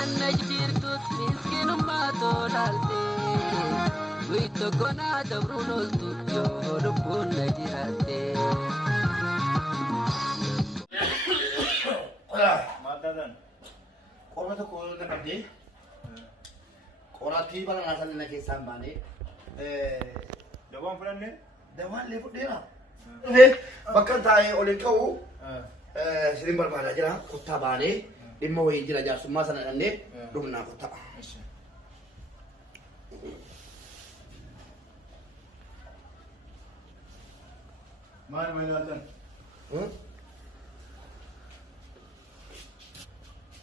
waan na jirtuut miskiinummaa tolaalte wiito konaa dabruun ooltu yoo lubbuun na jiraatte. Maaddaadhaan qorra tokko naqabdee qoraattii bal'aa sana keessaan baanee dawaan fudhannee dawaan illee fudheera. Bakka taa'ee ol hin ka'u sinin barbaadaa jira kottaa baanee dhimma wayii jira jaarsummaa sana dhannee dhumnaa kottaa. maal maalaatan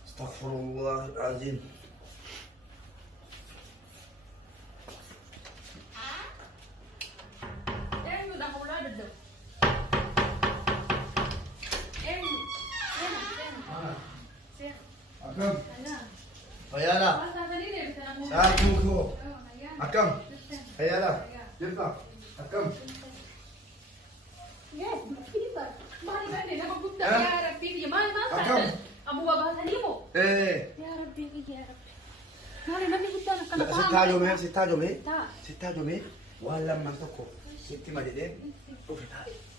Astaghfirullah azim. akam Hayala. Satu ko. Akam. Hayala. Jirta. Akam. Sita jome. Wala man toko. Siti majede.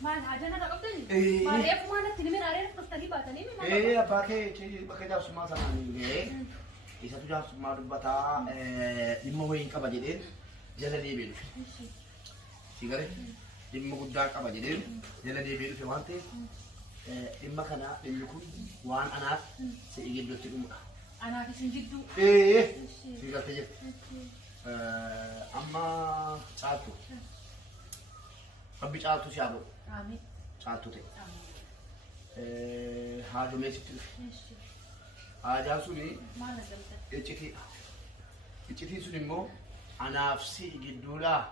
Maal hajana rakabtani? Eh. Mareef mana tinimir areen kuftani baatani mi mana? Bakka jaarsummaa sanaan illee isatu jaarsummaa dubbataa dhimma wayii qaba jedheen jala deebi'ee dhufe. Sigare dhimma guddaa qaba jedheen jala deebi'ee dhufe waan ta'eef dhimma kana dhimmi kun waan anaaf si'i gidduutti dhumudha. Anaaf isin jidduu. Sigalte jirti. Amma caaltu. Abbi caaltu si haa godhu. Amiin. Caaltu ta'e. Amiin. Haajumee sitti dhufe. Haajaan suni Maal agalta? iccitiidha. Iccitiin sun immoo anaaf si'i gidduudhaa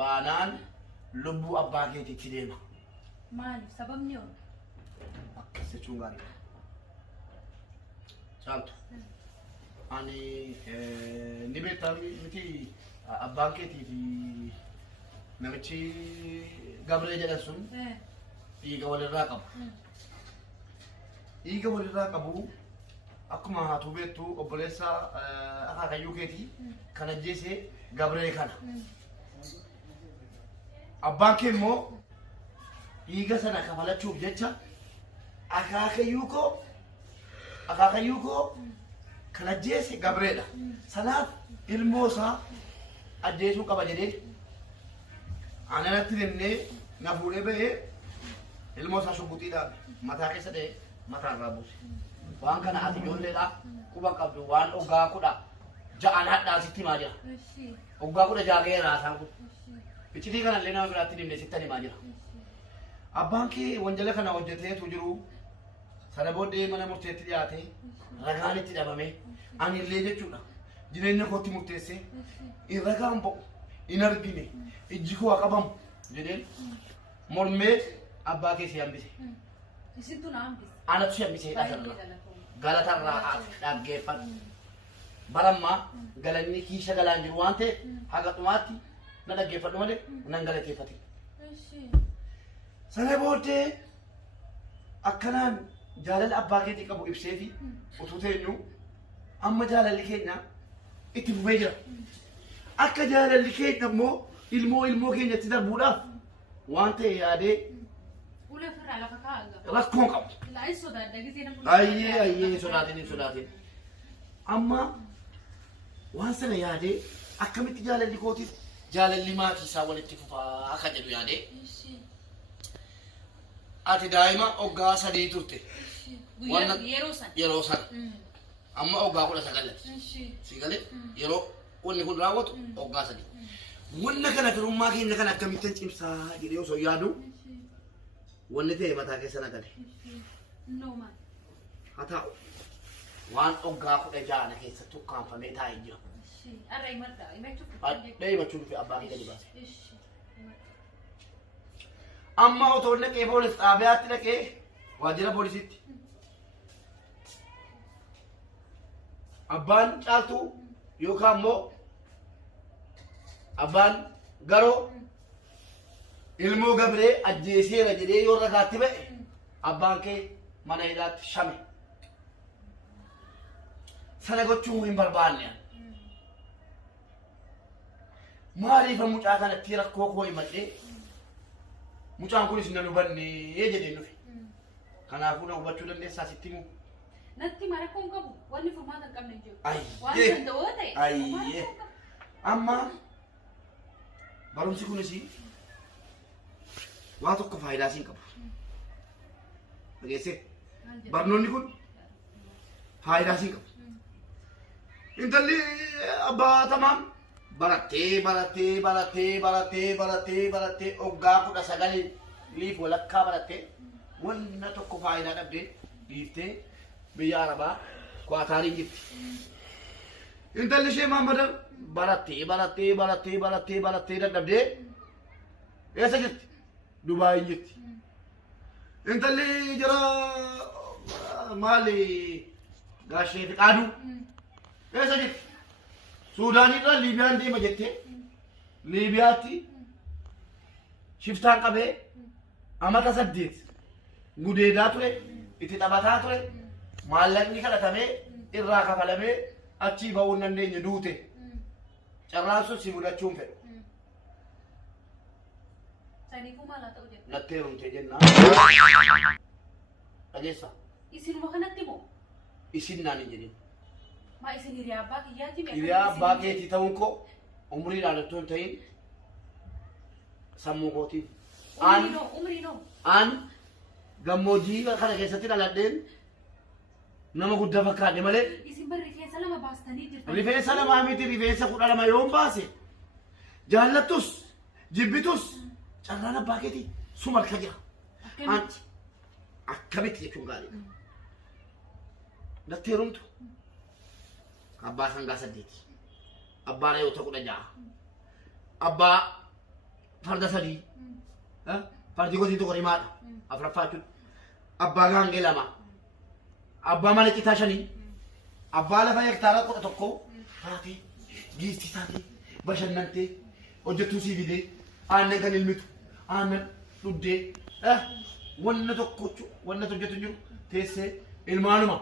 baanaan lubbuu abbaa keetiitti deema. Maaliif sababni on? Akkas jechuun gaariidha. Caaltu. Ani ni beektaa miti abbaan keetii fi namichi Gabree jedhan sun dhiiga walirraa qabu. Dhiiga walirraa qabu akkuma haatu beektu obboleessa akaakayyuu keetii kan ajjeese Gabree kana. Abbaan kee immoo dhiiga sana kafalachuuf jecha akaakayyuu koo kan ajjeese Gabreedha. Sanaaf ilmoo isaa ajjeesuu qaba jedhee ananatti dennee na fuudhee bahee ilmoo isaa shugguxiidhaan mataa keessa dha'ee mataa irraa buuse. Waan kana ati ijoolleedhaa quba qabdu waan hoggaa 16 hadhaa sitti himaa jira. Hoggaa 16 ga'eera isaan kun. Iccitii kanallee nama biraatti dimnee sitti himaa jira. Abbaan kee wanjala kana hojjeteetu jiru sana booddee mana murteetti dhiyaatee ragaan itti dhabame ani illee jechuudha jireenya kootti murteessee in ragaan ba'u in argine ijji koo haa qabamu jedheen mormee abbaa kee si hambise. Isintu na hambise. Anatu si hambisee galatarraa dhaggeeffadhu. Barammaa galanni kiisha galaan jiru waan ta'eef haga dhumaatti na dhaggeeffadhu malee nan galateeffate. Sana booddee akkanaan jaalala abbaa keetii qabu ibsee fi utuu teenyu amma jaalalli keenya itti fufee jira. Akka jaalalli keenya immoo ilmoo keenyatti darbuudhaaf waan ta'e yaadee Ulee firraa lafa kaa'anga. rakkoon qabu. Laa is sodaadha gisee namni. Ayyee sodaatin. Amma waan sana yaadee akkamitti jaalalli kootiif jaalalli maatii isaa walitti fufaa akka jedhu yaadee ati daa'ima hoggaa 3 turte. Yeroo san amma hoggaa 19 si galee yeroo wanni kun raawwatu hoggaa 3. Wanna kana firummaa keenya kana akkamittiin cimsaa jedhee osoo yaadu wanni ta'e mataa keessa na gale. Noomaan. Haa ta'u waan hoggaa 16 keessatti ukkaanfamee taa'ee jira. Arra himadhaa himachuuf. Himachuu dhufe abbaa kee gadi baase. Amma otoo dhaqee poolis xaabiyaatti dhaqee waajjira poolisiitti abbaan caaltuu yookaan immoo abbaan garoo ilmoo Gabree ajjeeseera jedhee yoo ragaatti ba'e abbaan kee mana hidhaatti shame. sana gochuu hin barbaanne. Maaliif mucaa kanatti rakkoo koo himadhee mucaan kunis na hubannee jedhee nufi. Kanaafuu na hubachuu dandeessaa sitti himu. Natti mara kun qabu wanni furmaata hin qabne hin jiru. Waan Ayyee. danda'oo ta'e. Ayyee. Amma barumsi kunis waa tokko faayidaa siin qabu. Dhageessee barnoonni kun faayidaa siin qabu. Intalli abbaa tamaan barattee oggaa 19 liif walakkaa barattee wanna tokko faayidaa dhabdee dhiiftee biyya Arabaa Kwaataarii jirti. Intalli ishee Maammadan barattee dadhabdee eessa jirti? Dubaay jirti. Intalli jara maali gaashee Fiqaaduu eessa jirti? Suudaaniirraa Liibiyaan deema jettee Liibiyaatti shiftaan qabee amata 8 gudeedaa ture, itti taphataa ture, maallaqni kadhatamee irraa kafalamee achii ba'uu hin dandeenye duute. Carraan sun si mudachuun fedhu. Saniifuu maal haa ta'u jedhu. Natti heerumtee jennaan. Dhageessa. Isinuma kanatti moo? Isin naan hin jedhin. Maa isin hiriyaa abbaa kiyyaatti mee? Hiriyaa abbaa keetii ta'uun koo umriidhaan otoo hin ta'in sammuu kootiif. Umriinoo. Aan gammoojjii kana keessatti dhaladheen nama guddaa fakkaadhe malee Isin bar rifeensa lama baastanii jirtan. rifeensa lamaa miti rifeensa 12 yoon baase jaallattus jibbitus carraan abbaa keetii suma harka jira. Akkamitti? Akkamitti jechuun gaariidha. Natti heerumtu abbaa sangaa 8 abbaa re'oota 16 abbaa farda 3 fardi gosi tokko rimaadha afraffaa jechuudha. Abbaa gaangee 2 abbaa mana citaa 5 abbaa lafa hektaara 11 taatee giistii taatee bashannantee hojjettuu sii fidee aannan kan ilmitu aannan dhuddee wanna tokko wanna hojjetu jiru teessee ilmaanuma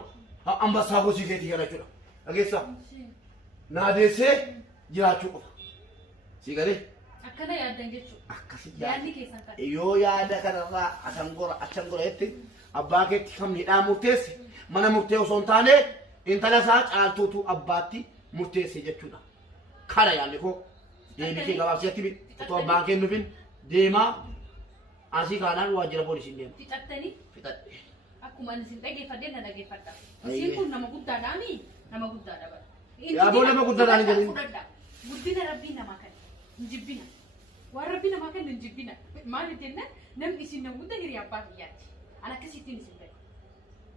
ambassaa gosii keetii kana jechuudha. Dhageessaa naadeessee jiraachuu qofa. Sii galee Akkana yaaddan jechuudha. akkasii Yaadni keessan kan. yoo yaada kanarraa achan gora jetti abbaa keetti kan miidhaa murteesse mana murtee osoo hin taane intala isaa caaltuutu abbaatti murteesse jechuudha. Kana yaadni koo deebii kee gabaabsiitti otoo abbaan kennuufin deemaa asii kaanaan waajjira poolisiin deema. Fixattanii Fixadhe. akkuma isin dhageeffadde na dhageeffadha. Ayyee. Isin kun nama guddaadhaami nama guddaadha bara. Yaaboo nama guddaadhaan hin jedhin. Fudhadha. Guddina rabbii namaa kan hin jibbina. Waan rabbii namaa kan hin jibbina. Maal jennaan namni isin nama guddaa hiriyaa abbaa kiyyaatti. An akkasittiin isin ta'e.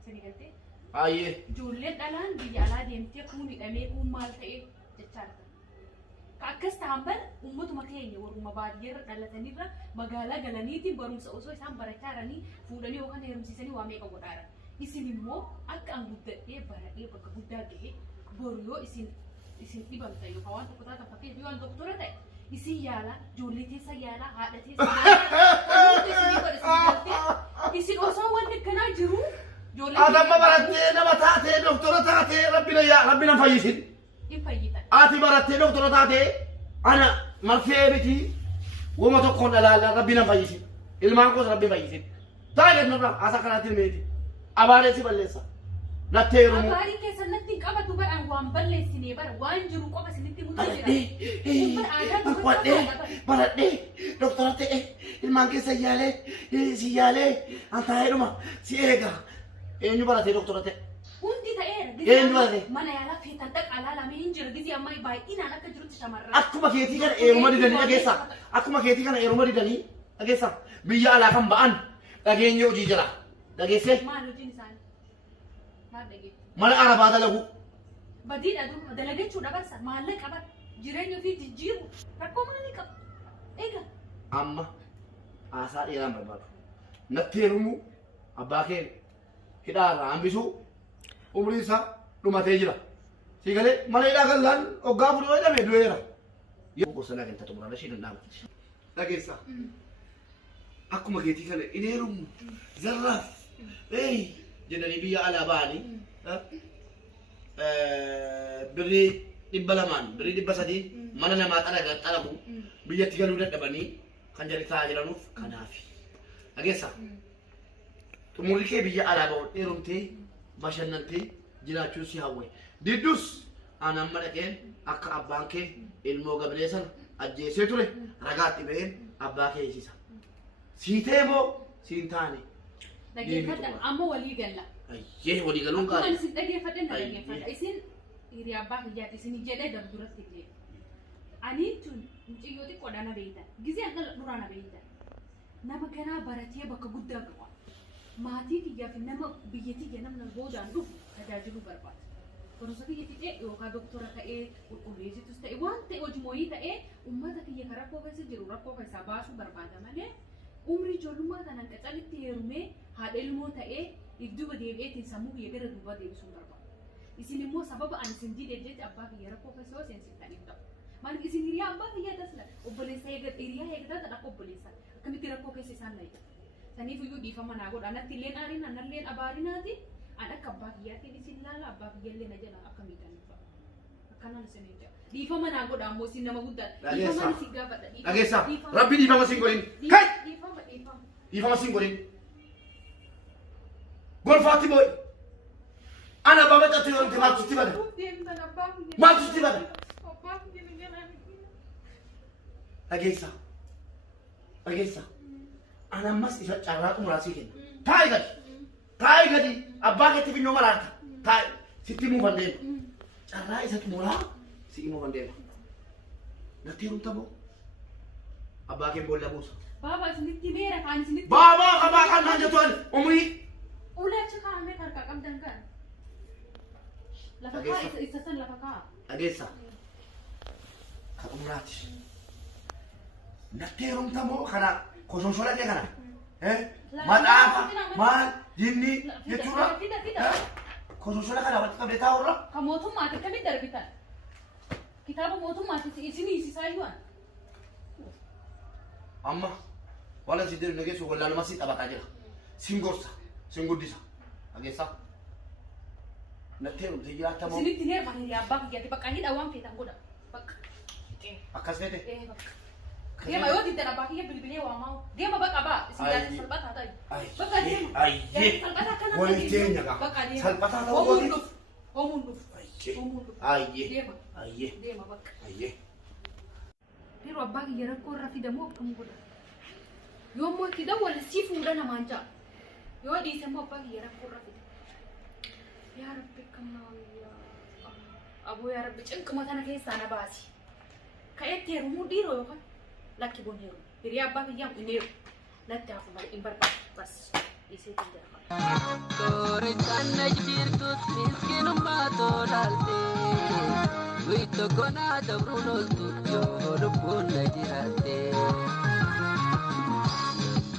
Isin galtee Ayyee. ijoolleen dhalaan biyya alaa deemtee kuun hidhamee kuun maal ta'ee jechaadha. Akkas ta'an bar uummatuma keenya warruma baadiyyaarra dhalatanirra magaalaa galaniitiin barumsa osoo isaan barachaa jiranii fuudhanii yookaan heerumsiisanii waa meeqa godhaaran. Isin immoo akka an guddadhee baradhee bakka guddaa gahee boru yoo isin dhibamta yookaan waan tokko taatan fakkeenya yoo waan doktora ta'e isin yaala ijoollee teessa yaala haadha teessa yaala isin osoo wanti akkanaa jiru ijoollee Adamma barattee nama taatee doktora taatee rabbi na fayyisin. hin fayyitan. Ati barattee doktora taatee ana marfee miti wama tokkoon dhalaala rabbi na fayyisin. Ilmaan koos rabbi fayyisin. Taa'ee nurra asa kanatti meeti. Abaaree si balleessa. Nattee heerumu. Abaarii keessan natti hin qabatu baraan waan balleessinee bara waan jiru qofa isinitti mutu Baradhee doktora ta'e ilmaan keessa si yaalee an taa'eedhuma si eega. Eenyu baratee doktora ta'e? Hundi ta'eera. Eenyu barate? Mana yaalaa feetan dhaqaa laalamee hin jira gizii amma baay'inaan akka jirutti shamarran. Akkuma keetii kana eeruma didanii dhageessa. Akkuma keetii kana eeruma didanii dhageessa. Biyya alaa kan ba'an dhageenya hojii jira. Dhageessee Maal hojiin isaanii? Maal dhageessu? mana arabaa dalagu. Badiidha dalagachuudha barsa maallaqa bar jireenya ofii jijjiiru rakkoo mana ni qabu. Eega. Amma haasaa dheeraan barbaadu. Natti heerumu abbaa kee hidhaarraa hambisuu umrii isaa dhumatee jira. Si galee mana hidhaa gallaan hoggaa fuudhee jedhame du'eera. Yoo gosanaa kan taatu muraala ishee danda'ama. Dhageessa. Akkuma keetii kana in heerumu zarraaf jedhanii biyya alaa ba'anii birrii 200 birrii 300 mana namaa xalabu biyyatti galuu dadhabanii kan jalli taa'aa jiranuuf kanaafi. Dhageessaa? Xumurri kee biyya alaa ba'u dheerumtee bashannantee jiraachuu si hawwe. Diddus ana amma dhaqeen akka abbaan kee ilmoo Gabree sana ajjeesee ture ragaatti ba'een abbaa kee hiisisa. Siitee moo siin taane? Dhaggeeffadha amma walii galla. Ayyee walii galuun gaariidha. Akkuma isin dhaggeeffadhan na dhaggeeffadha. Isin hiriyaa abbaa kiyyaatti isin jedhee darduratti illee. Ani tun mucayyoo xiqqoodha na beektan. Gizee akka duraa na beektan. Nama ganaa baratee bakka guddaa qabu. Maatii kiyyaa fi nama biyya kiyya namna boodaan dhufu tajaajiluu barbaada. Barumsa kiyya fixee yookaan doktora ta'ee qulqulleessitus ta'e waan ta'e hojii ta'ee uummata kiyya kan rakkoo keessa jiru rakkoo keessaa baasuu barbaada malee umrii ijoollummaa kanaan qacalitti heerumee haadha ilmoo ta'ee idduuba deebi'eetiin sammuu kiyya gara duubaa deebisuu barbaada. Isin immoo sababa ani isin didee jecha abbaa kiyya rakkoo keessa yoo seensiftan ta'u. Maaliif isin hiriyaa abbaa kiyyaa tasla obboleessa hiriyaa eegdata akka obboleessa akkamitti rakkoo keessa isaan laayita. Saniif iyyuu dhiifama naa godha anatti illee aariin anallee abaarinaati an akka abbaa kiyyaatiin isin laala abbaa kiyyaallee na jala akka miidhaniif akkanaan isin jira dhiifama naa godha ammoo isin nama guddaa dhiifama isin gaafadha dhageessaa rabbi dhiifama isin godhin kai dhiifama isin godhin golfaatti boo'i ana abbaa macatti yoo ta'e maaltu itti bada maaltu itti bada dhageessaa أنا مس إذا شعرات مراسيكين تاي غدي أباك تبي نوم رات تاي ستي مو بندين شعرات إذا تمورا سي مو بندين نتيرون تبو أباك بقول لابوس بابا سنتي بيرك عن سنتي بابا أباك عن هنجتوان أمي ولا تشكا عمي كركا كم دنكان لفكا إستسن لفكا أجلسا كأمراتش نتيرون تبو خنا kosong sholat ya kan? Mal apa? Mal jinni itu lah. Kosong sholat kan awak tak boleh tahu lah. Kamu tuh mati kami dari kita. Kita mau tuh mati di sini isi sayuran. Amma, wala si dia negeri suka lalu masih tabak aja. Singgursa, singgurdisa. Agesa. Nanti rum tiga tamu. Sini tiga mana ya bang? Jadi pakai awam kita goda. Bak. Akas nete. Dia mau di dalam bakinya beli-beli awam mau. Dia mau bak apa? Siapa salbat atau? Bak dia. Ayye. Boleh cengnya kak. Salbat atau boleh? Omundu. Ayye. Dia mau. Ayye. Dia mau bak. Ayye. Dia robak ya rakor rafi damu kamu goda. Yo mau kita boleh sifu udah namanya. Yo di semua bak ya rakor rafi. Ya Rabbi kenal ya. Abu ya Rabbi ceng kemana ke sana basi. Kayak terumu di royo kan. Laki bonero. Jadi abah yang ini nanti aku balik imbar pas isi tindak. Torikan najirtus miskin ummato dalte. Wito kona dabrunos tujo rupun najirate.